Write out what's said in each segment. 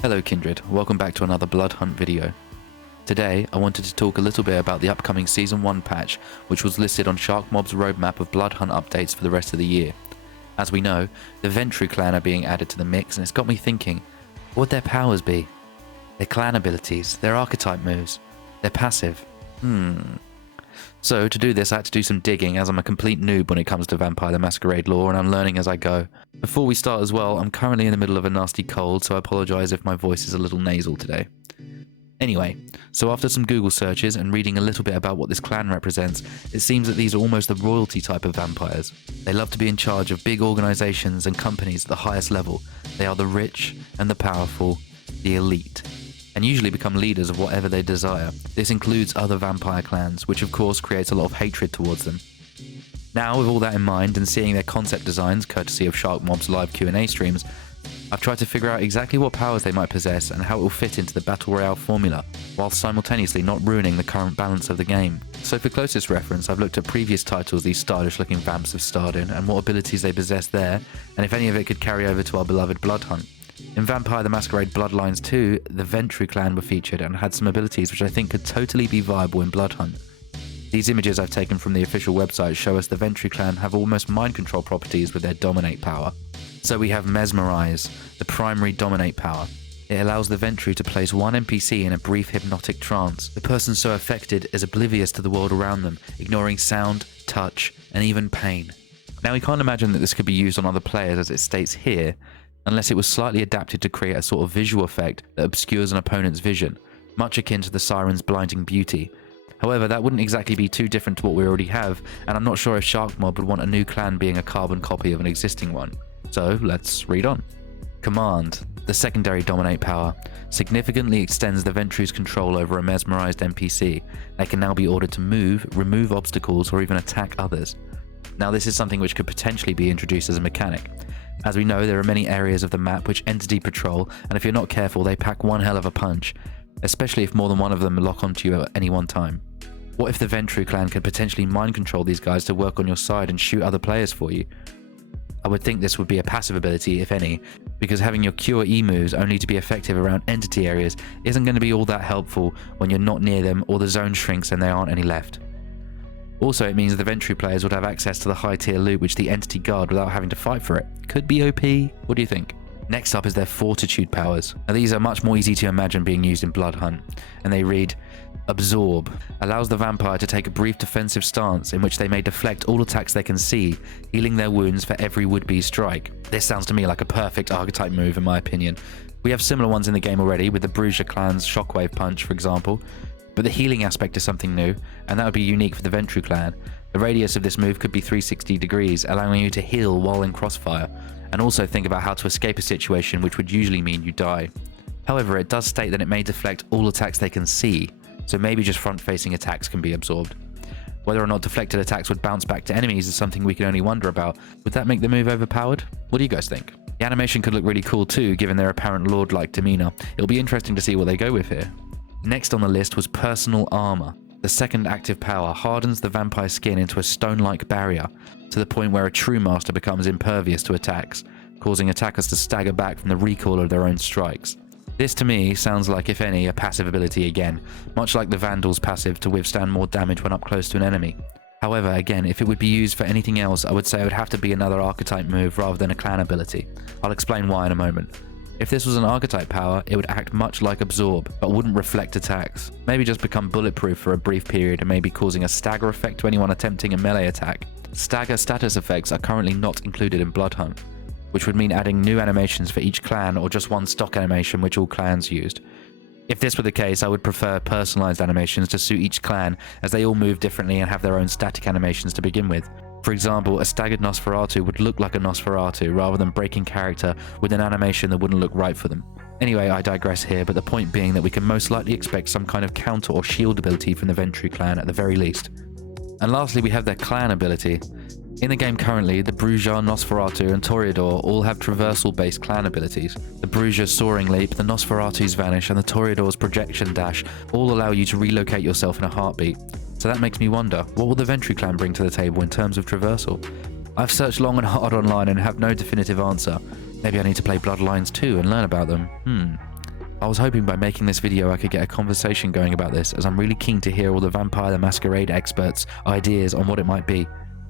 Hello Kindred, welcome back to another Bloodhunt video. Today I wanted to talk a little bit about the upcoming Season 1 patch, which was listed on Sharkmob's roadmap of Bloodhunt updates for the rest of the year. As we know, the Ventrue Clan are being added to the mix, and it's got me thinking, what would their powers be? Their clan abilities, their archetype moves, their passive. So to do this I had to do some digging, as I'm a complete noob when it comes to Vampire The Masquerade lore, and I'm learning as I go. Before we start as well, I'm currently in the middle of a nasty cold, so I apologise if my voice is a little nasal today. Anyway, so after some Google searches and reading a little bit about what this clan represents, it seems that these are almost the royalty type of vampires. They love to be in charge of big organisations and companies at the highest level. They are the rich and the powerful, the elite, and usually become leaders of whatever they desire. This includes other vampire clans, which of course creates a lot of hatred towards them. Now, with all that in mind and seeing their concept designs, courtesy of Sharkmob's live Q&A streams, I've tried to figure out exactly what powers they might possess and how it will fit into the Battle Royale formula, while simultaneously not ruining the current balance of the game. So for closest reference, I've looked at previous titles these stylish looking vamps have starred in, and what abilities they possess there, and if any of it could carry over to our beloved Bloodhunt. In Vampire The Masquerade Bloodlines 2, the Ventrue Clan were featured and had some abilities which I think could totally be viable in Bloodhunt. These images I've taken from the official website show us the Ventrue Clan have almost mind control properties with their Dominate power. So we have Mesmerize, the primary Dominate power. It allows the Ventrue to place one NPC in a brief hypnotic trance. The person so affected is oblivious to the world around them, ignoring sound, touch, and even pain. Now we can't imagine that this could be used on other players as it states here, unless it was slightly adapted to create a sort of visual effect that obscures an opponent's vision, much akin to the Siren's blinding beauty. However, that wouldn't exactly be too different to what we already have, and I'm not sure if Sharkmob would want a new clan being a carbon copy of an existing one. So let's read on. Command, the secondary Dominate power, significantly extends the Ventrue's control over a mesmerized NPC. They can now be ordered to move, remove obstacles, or even attack others. Now this is something which could potentially be introduced as a mechanic. As we know, there are many areas of the map which Entity patrol, and if you're not careful they pack one hell of a punch, especially if more than one of them lock onto you at any one time. What if the Ventrue Clan could potentially mind control these guys to work on your side and shoot other players for you? I would think this would be a passive ability, if any, because having your Cure E moves only to be effective around Entity areas isn't going to be all that helpful when you're not near them or the zone shrinks and there aren't any left. Also, it means the Ventrue players would have access to the high tier loot which the Entity guard without having to fight for it. Could be OP. What do you think? Next up is their Fortitude powers. Now these are much more easy to imagine being used in Bloodhunt, and they read, Absorb, allows the vampire to take a brief defensive stance in which they may deflect all attacks they can see, healing their wounds for every would-be strike. This sounds to me like a perfect archetype move in my opinion. We have similar ones in the game already, with the Bruiser clan's Shockwave Punch for example, but the healing aspect is something new, and that would be unique for the Ventrue Clan. The radius of this move could be 360 degrees, allowing you to heal while in crossfire, and also think about how to escape a situation which would usually mean you die. However, it does state that it may deflect all attacks they can see, so maybe just front-facing attacks can be absorbed. Whether or not deflected attacks would bounce back to enemies is something we can only wonder about. Would that make the move overpowered? What do you guys think? The animation could look really cool too, given their apparent lord-like demeanor. It'll be interesting to see what they go with here. Next on the list was Personal Armor. The second active power hardens the vampire's skin into a stone-like barrier, to the point where a true master becomes impervious to attacks, causing attackers to stagger back from the recoil of their own strikes. This to me sounds like, if any, a passive ability again, much like the Vandal's passive to withstand more damage when up close to an enemy. However, again, if it would be used for anything else, I would say it would have to be another archetype move rather than a clan ability. I'll explain why in a moment. If this was an archetype power, it would act much like Absorb, but wouldn't reflect attacks. Maybe just become bulletproof for a brief period and maybe causing a stagger effect to anyone attempting a melee attack. Stagger status effects are currently not included in Bloodhunt, which would mean adding new animations for each clan or just one stock animation which all clans used. If this were the case, I would prefer personalized animations to suit each clan, as they all move differently and have their own static animations to begin with. For example, a staggered Nosferatu would look like a Nosferatu rather than breaking character with an animation that wouldn't look right for them. Anyway, I digress here, but the point being that we can most likely expect some kind of counter or shield ability from the Ventrue Clan at the very least. And lastly, we have their clan ability. In the game currently, the Bruiser, Nosferatu and Toreador all have traversal-based clan abilities. The Bruiser's Soaring Leap, the Nosferatu's Vanish and the Toreador's Projection Dash all allow you to relocate yourself in a heartbeat. So that makes me wonder, what will the Ventrue Clan bring to the table in terms of traversal? I've searched long and hard online and have no definitive answer. Maybe I need to play Bloodlines 2 and learn about them. I was hoping by making this video I could get a conversation going about this, as I'm really keen to hear all the Vampire the Masquerade experts' ideas on what it might be.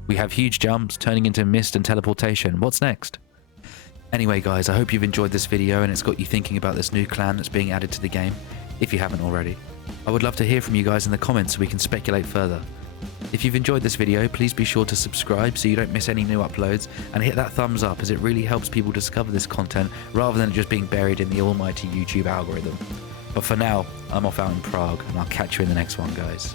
We have huge jumps, turning into mist and teleportation. What's next? Anyway guys, I hope you've enjoyed this video and it's got you thinking about this new clan that's being added to the game, if you haven't already. I would love to hear from you guys in the comments so we can speculate further. If you've enjoyed this video, please be sure to subscribe so you don't miss any new uploads, and hit that thumbs up as it really helps people discover this content rather than it just being buried in the almighty YouTube algorithm. But for now, I'm off out in Prague and I'll catch you in the next one, guys.